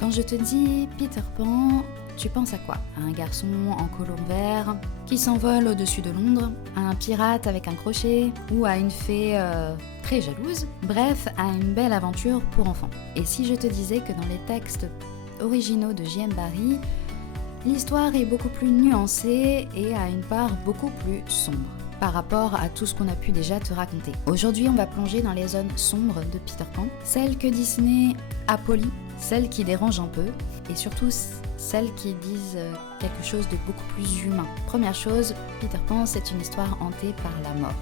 Quand je te dis Peter Pan, tu penses à quoi? À un garçon en collant vert qui s'envole au-dessus de Londres, à un pirate avec un crochet ou à une fée très jalouse? Bref, à une belle aventure pour enfants. Et si je te disais que dans les textes originaux de J.M. Barrie, l'histoire est beaucoup plus nuancée et a une part beaucoup plus sombre par rapport à tout ce qu'on a pu déjà te raconter. Aujourd'hui, on va plonger dans les zones sombres de Peter Pan, celles que Disney a polies, celles qui dérangent un peu, et surtout celles qui disent quelque chose de beaucoup plus humain. Première chose, Peter Pan, c'est une histoire hantée par la mort,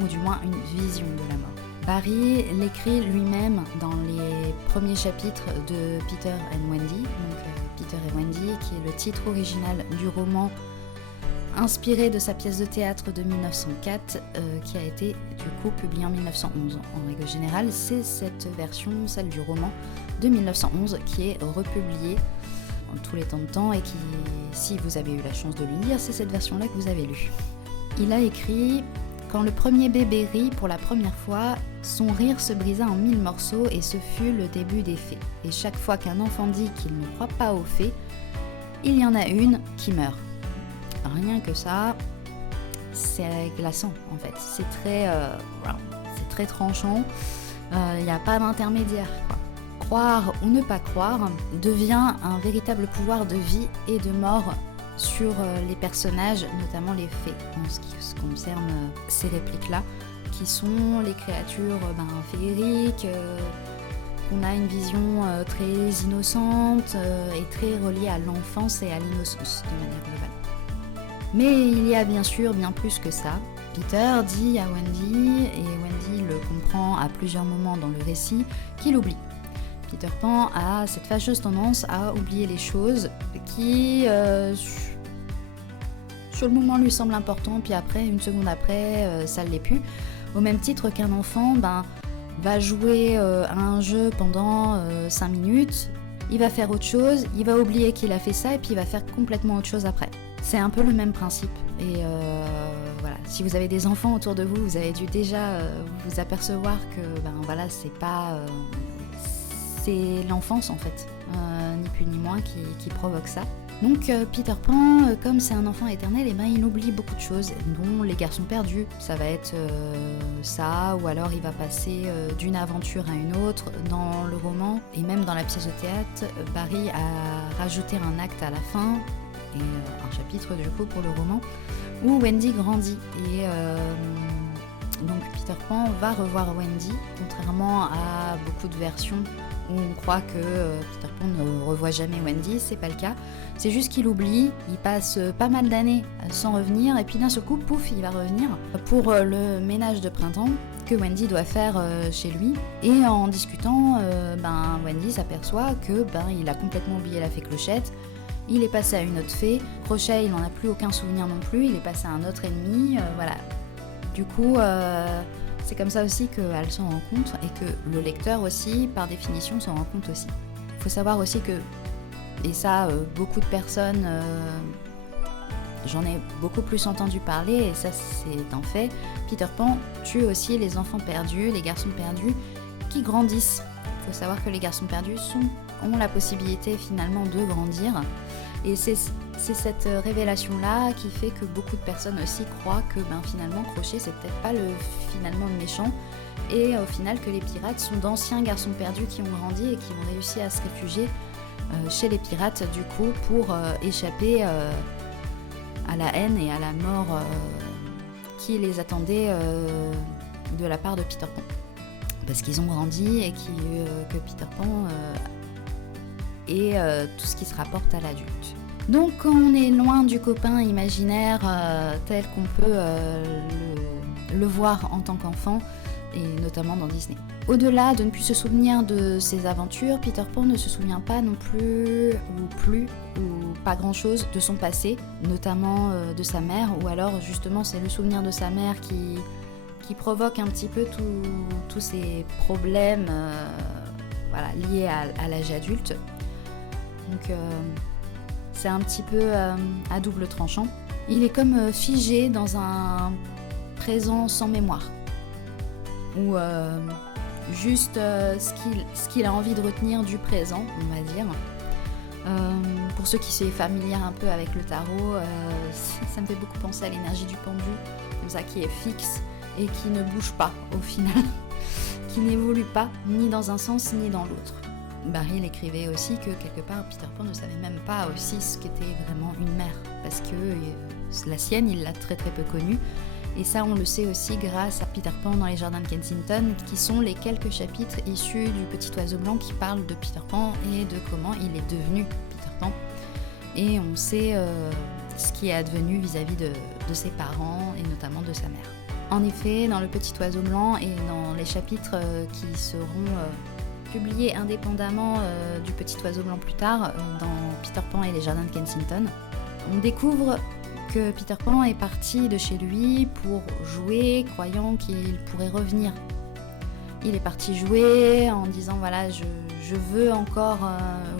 ou du moins une vision de la mort. Barrie l'écrit lui-même dans les premiers chapitres de Peter and Wendy, donc Peter et Wendy, qui est le titre original du roman inspiré de sa pièce de théâtre de 1904, qui a été du coup publiée en 1911. En règle générale, c'est cette version, celle du roman de 1911, qui est republiée en tous les temps de temps et qui, si vous avez eu la chance de le lire, c'est cette version-là que vous avez lue. Il a écrit « Quand le premier bébé rit pour la première fois, son rire se brisa en 1000 morceaux et ce fut le début des fées. Et chaque fois qu'un enfant dit qu'il ne croit pas aux fées, il y en a une qui meurt. » Rien que ça, c'est glaçant en fait. C'est très tranchant. Il n'y a pas d'intermédiaire, quoi. Croire ou ne pas croire devient un véritable pouvoir de vie et de mort sur les personnages, notamment les fées, en ce qui concerne ces répliques-là, qui sont les créatures féeriques. On a une vision très innocente et très reliée à l'enfance et à l'innocence de manière globale. Mais il y a bien sûr bien plus que ça. Peter dit à Wendy, et Wendy le comprend à plusieurs moments dans le récit, qu'il oublie. Peter Pan a cette fâcheuse tendance à oublier les choses qui, sur le moment, lui semblent importantes, puis après, une seconde après, ça ne l'est plus. Au même titre qu'un enfant va jouer à un jeu pendant 5 minutes, il va faire autre chose, il va oublier qu'il a fait ça, et puis il va faire complètement autre chose après. C'est un peu le même principe. Et voilà, si vous avez des enfants autour de vous, vous avez dû déjà vous apercevoir que c'est l'enfance en fait, ni plus ni moins qui provoque ça. Donc Peter Pan, comme c'est un enfant éternel, il oublie beaucoup de choses, dont les garçons perdus. Ça va être ça, ou alors il va passer d'une aventure à une autre dans le roman, et même dans la pièce de théâtre, Barrie a rajouté un acte à la fin, et un chapitre du coup pour le roman, où Wendy grandit. Et donc Peter Pan va revoir Wendy, contrairement à beaucoup de versions où on croit que Peter Pan ne revoit jamais Wendy. C'est pas le cas, c'est juste qu'il oublie, il passe pas mal d'années sans revenir, et puis d'un seul coup, pouf, il va revenir pour le ménage de printemps que Wendy doit faire chez lui. Et en discutant, Wendy s'aperçoit que il a complètement oublié la fée Clochette. Il est passé à une autre fée. Crochet, il n'en a plus aucun souvenir non plus. Il est passé à un autre ennemi. Voilà. Du coup, c'est comme ça aussi qu'elle s'en rend compte, et que le lecteur aussi, par définition, s'en rend compte aussi. Il faut savoir aussi que, et ça, beaucoup de personnes, j'en ai beaucoup plus entendu parler, et ça c'est un fait, Peter Pan tue aussi les enfants perdus, les garçons perdus qui grandissent. Il faut savoir que les garçons perdus ont la possibilité finalement de grandir. Et c'est cette révélation-là qui fait que beaucoup de personnes aussi croient que finalement Crochet c'est peut-être pas finalement le méchant, et au final que les pirates sont d'anciens garçons perdus qui ont grandi et qui ont réussi à se réfugier chez les pirates du coup pour échapper à la haine et à la mort qui les attendait de la part de Peter Pan. Parce qu'ils ont grandi et que Peter Pan et tout ce qui se rapporte à l'adulte. Donc on est loin du copain imaginaire tel qu'on peut le voir en tant qu'enfant, et notamment dans Disney. Au-delà de ne plus se souvenir de ses aventures, Peter Pan ne se souvient pas non plus ou pas grand-chose de son passé, notamment de sa mère, ou alors justement c'est le souvenir de sa mère qui provoque un petit peu tous ces problèmes liés à l'âge adulte. Donc c'est un petit peu à double tranchant. Il est comme figé dans un présent sans mémoire, où juste ce qu'il a envie de retenir du présent, on va dire. Pour ceux qui sont familiers un peu avec le tarot, ça me fait beaucoup penser à l'énergie du pendu, comme ça, qui est fixe et qui ne bouge pas au final, qui n'évolue pas ni dans un sens ni dans l'autre. Barry il écrivait aussi que quelque part Peter Pan ne savait même pas aussi ce qu'était vraiment une mère, parce que la sienne il l'a très très peu connue, et ça on le sait aussi grâce à Peter Pan dans les jardins de Kensington, qui sont les quelques chapitres issus du Petit Oiseau Blanc qui parlent de Peter Pan et de comment il est devenu Peter Pan, et on sait ce qui est advenu vis-à-vis de ses parents et notamment de sa mère. En effet, dans le Petit Oiseau Blanc et dans les chapitres qui seront publié indépendamment du Petit Oiseau Blanc plus tard, dans Peter Pan et les Jardins de Kensington, on découvre que Peter Pan est parti de chez lui pour jouer, croyant qu'il pourrait revenir. Il est parti jouer en disant voilà, je veux encore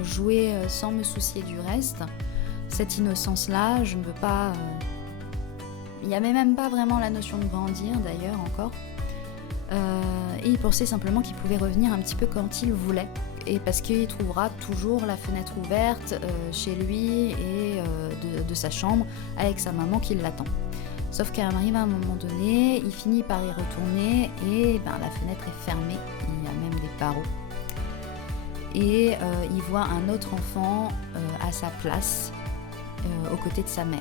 jouer sans me soucier du reste. Cette innocence-là, je ne veux pas... Il n'y avait même pas vraiment la notion de grandir d'ailleurs encore. Et il pensait simplement qu'il pouvait revenir un petit peu quand il voulait, et parce qu'il trouvera toujours la fenêtre ouverte chez lui et de sa chambre avec sa maman qui l'attend. Sauf qu'à un moment donné, il finit par y retourner et la fenêtre est fermée, il y a même des barreaux. Et il voit un autre enfant à sa place, aux côtés de sa mère.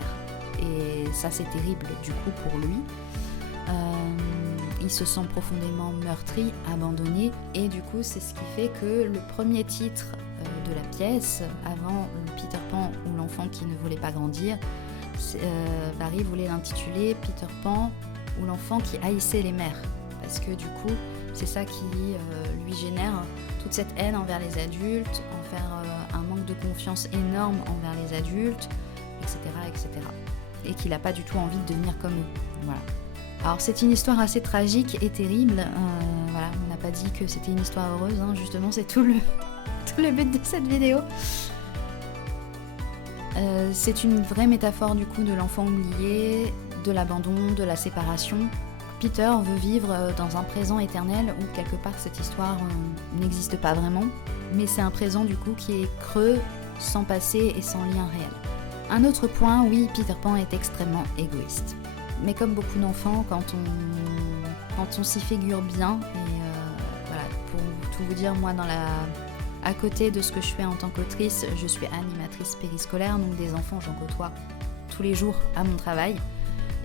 Et ça c'est terrible du coup pour lui. Il se sent profondément meurtri, abandonné, et du coup c'est ce qui fait que le premier titre de la pièce, avant Peter Pan ou l'enfant qui ne voulait pas grandir, Barry voulait l'intituler Peter Pan ou l'enfant qui haïssait les mères, parce que du coup c'est ça qui lui génère toute cette haine envers les adultes, envers un manque de confiance énorme envers les adultes, etc. etc. et qu'il n'a pas du tout envie de devenir comme eux. Voilà. Alors c'est une histoire assez tragique et terrible, voilà, on n'a pas dit que c'était une histoire heureuse, hein, justement c'est tout le but de cette vidéo. C'est une vraie métaphore du coup de l'enfant oublié, de l'abandon, de la séparation. Peter veut vivre dans un présent éternel où quelque part cette histoire n'existe pas vraiment, mais c'est un présent du coup qui est creux, sans passé et sans lien réel. Un autre point, oui, Peter Pan est extrêmement égoïste. Mais comme beaucoup d'enfants, quand on s'y figure bien, et voilà, pour tout vous dire, moi à côté de ce que je fais en tant qu'autrice, je suis animatrice périscolaire, donc des enfants j'en côtoie tous les jours à mon travail.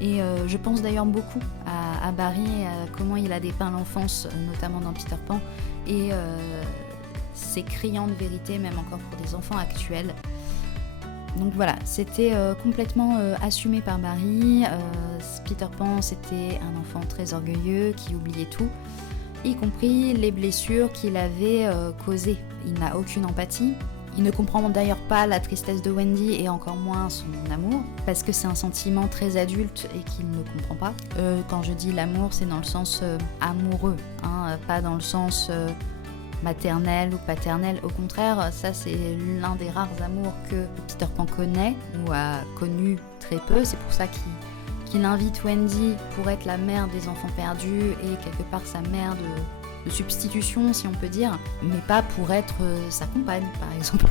Et je pense d'ailleurs beaucoup à Barry, à comment il a dépeint l'enfance, notamment dans Peter Pan, et ses criantes vérités, même encore pour des enfants actuels. Donc voilà, c'était complètement assumé par Barry. Peter Pan, c'était un enfant très orgueilleux qui oubliait tout, y compris les blessures qu'il avait causées. Il n'a aucune empathie. Il ne comprend d'ailleurs pas la tristesse de Wendy et encore moins son amour, parce que c'est un sentiment très adulte et qu'il ne comprend pas. Quand je dis l'amour, c'est dans le sens amoureux, hein, pas dans le sens... maternelle ou paternelle, au contraire, ça c'est l'un des rares amours que Peter Pan connaît ou a connu très peu. C'est pour ça qu'il invite Wendy pour être la mère des enfants perdus et quelque part sa mère de substitution, si on peut dire, mais pas pour être sa compagne par exemple.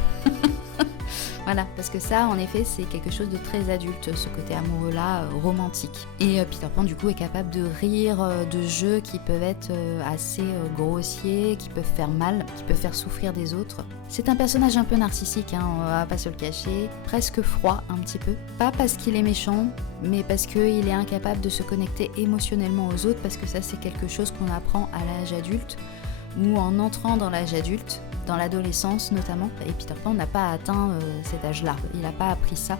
Voilà, parce que ça, en effet, c'est quelque chose de très adulte, ce côté amoureux-là, romantique. Et Peter Pan, du coup, est capable de rire de jeux qui peuvent être assez grossiers, qui peuvent faire mal, qui peuvent faire souffrir des autres. C'est un personnage un peu narcissique, hein, on va pas se le cacher, presque froid un petit peu. Pas parce qu'il est méchant, mais parce qu'il est incapable de se connecter émotionnellement aux autres, parce que ça, c'est quelque chose qu'on apprend à l'âge adulte, ou en entrant dans l'âge adulte, dans l'adolescence notamment, et Peter Pan n'a pas atteint cet âge-là, il n'a pas appris ça,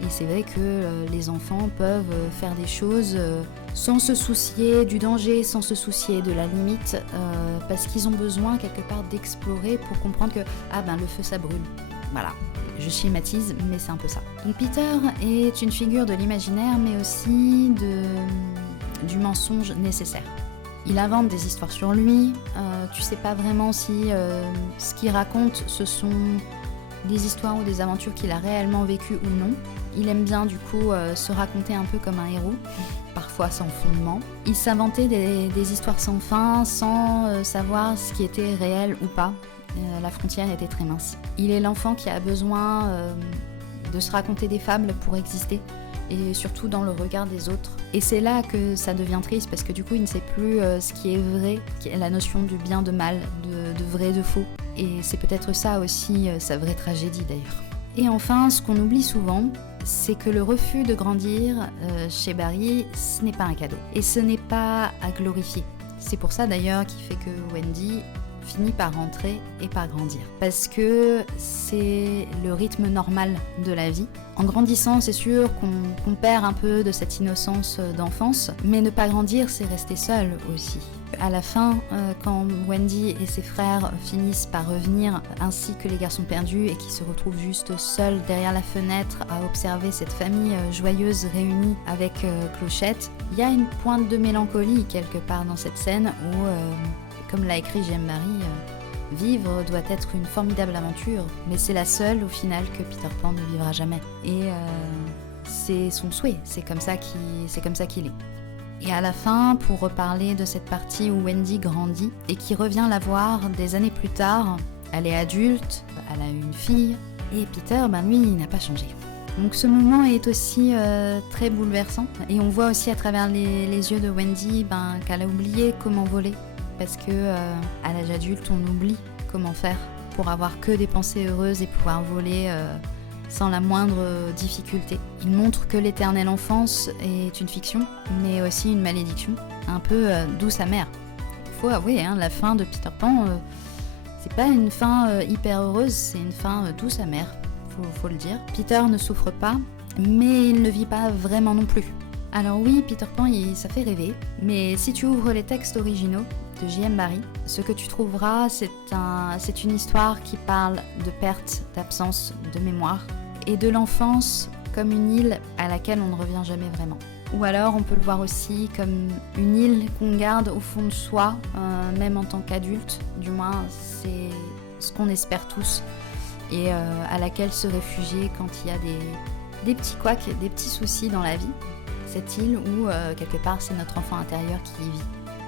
et c'est vrai que les enfants peuvent faire des choses sans se soucier du danger, sans se soucier de la limite, parce qu'ils ont besoin quelque part d'explorer pour comprendre que le feu ça brûle, voilà. Je schématise, mais c'est un peu ça. Donc Peter est une figure de l'imaginaire, mais aussi du mensonge nécessaire. Il invente des histoires sur lui, tu sais pas vraiment si ce qu'il raconte ce sont des histoires ou des aventures qu'il a réellement vécues ou non. Il aime bien du coup se raconter un peu comme un héros, parfois sans fondement. Il s'inventait des histoires sans fin, sans savoir ce qui était réel ou pas. La frontière était très mince. Il est l'enfant qui a besoin de se raconter des fables pour exister, et surtout dans le regard des autres. Et c'est là que ça devient triste, parce que du coup il ne sait plus ce qui est vrai, la notion du bien, de mal, de vrai, de faux. Et c'est peut-être ça aussi sa vraie tragédie d'ailleurs. Et enfin, ce qu'on oublie souvent, c'est que le refus de grandir chez Barry, ce n'est pas un cadeau. Et ce n'est pas à glorifier. C'est pour ça d'ailleurs qui fait que Wendy finit par rentrer et par grandir. Parce que c'est le rythme normal de la vie. En grandissant, c'est sûr qu'on perd un peu de cette innocence d'enfance, mais ne pas grandir, c'est rester seul aussi. À la fin, quand Wendy et ses frères finissent par revenir, ainsi que les garçons perdus, et qui se retrouvent juste seuls derrière la fenêtre à observer cette famille joyeuse réunie avec Clochette, il y a une pointe de mélancolie quelque part dans cette scène où comme l'a écrit J.M. Barrie, vivre doit être une formidable aventure, mais c'est la seule au final que Peter Pan ne vivra jamais. Et c'est son souhait, c'est comme ça qu'il est. Et à la fin, pour reparler de cette partie où Wendy grandit et qui revient la voir des années plus tard, elle est adulte, elle a une fille, et Peter, lui, il n'a pas changé. Donc ce moment est aussi très bouleversant, et on voit aussi à travers les yeux de Wendy qu'elle a oublié comment voler. Parce que à l'âge adulte, on oublie comment faire pour avoir que des pensées heureuses et pouvoir voler sans la moindre difficulté. Il montre que l'éternelle enfance est une fiction, mais aussi une malédiction, un peu douce amère. Faut avouer, la fin de Peter Pan, c'est pas une fin hyper heureuse, c'est une fin douce amère, faut le dire. Peter ne souffre pas, mais il ne vit pas vraiment non plus. Alors oui, Peter Pan, ça fait rêver, mais si tu ouvres les textes originaux de J.M. Barrie, ce que tu trouveras, c'est une histoire qui parle de perte, d'absence, de mémoire, et de l'enfance comme une île à laquelle on ne revient jamais vraiment. Ou alors on peut le voir aussi comme une île qu'on garde au fond de soi, même en tant qu'adulte, du moins c'est ce qu'on espère tous, et à laquelle se réfugier quand il y a des petits couacs, des petits soucis dans la vie. Cette île où, quelque part, c'est notre enfant intérieur qui y vit.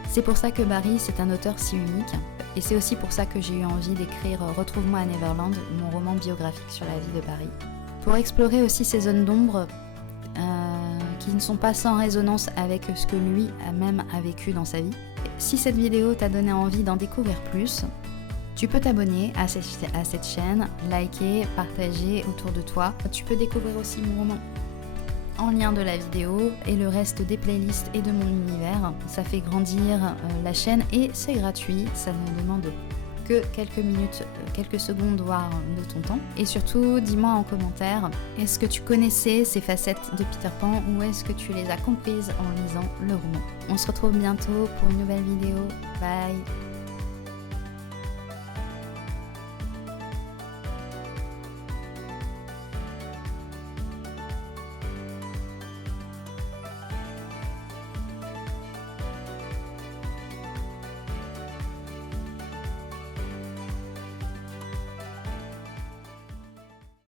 C'est pour ça que Barrie, c'est un auteur si unique, et c'est aussi pour ça que j'ai eu envie d'écrire Retrouve-moi à Neverland, mon roman biographique sur la vie de Barrie. Pour explorer aussi ces zones d'ombre qui ne sont pas sans résonance avec ce que lui même a vécu dans sa vie. Si cette vidéo t'a donné envie d'en découvrir plus, tu peux t'abonner à cette chaîne, liker, partager autour de toi. Tu peux découvrir aussi mon roman en lien de la vidéo et le reste des playlists et de mon univers. Ça fait grandir la chaîne et c'est gratuit, ça ne demande que quelques minutes, quelques secondes voire de ton temps. Et surtout, dis-moi en commentaire, est-ce que tu connaissais ces facettes de Peter Pan ou est-ce que tu les as comprises en lisant le roman? On se retrouve bientôt pour une nouvelle vidéo. Bye!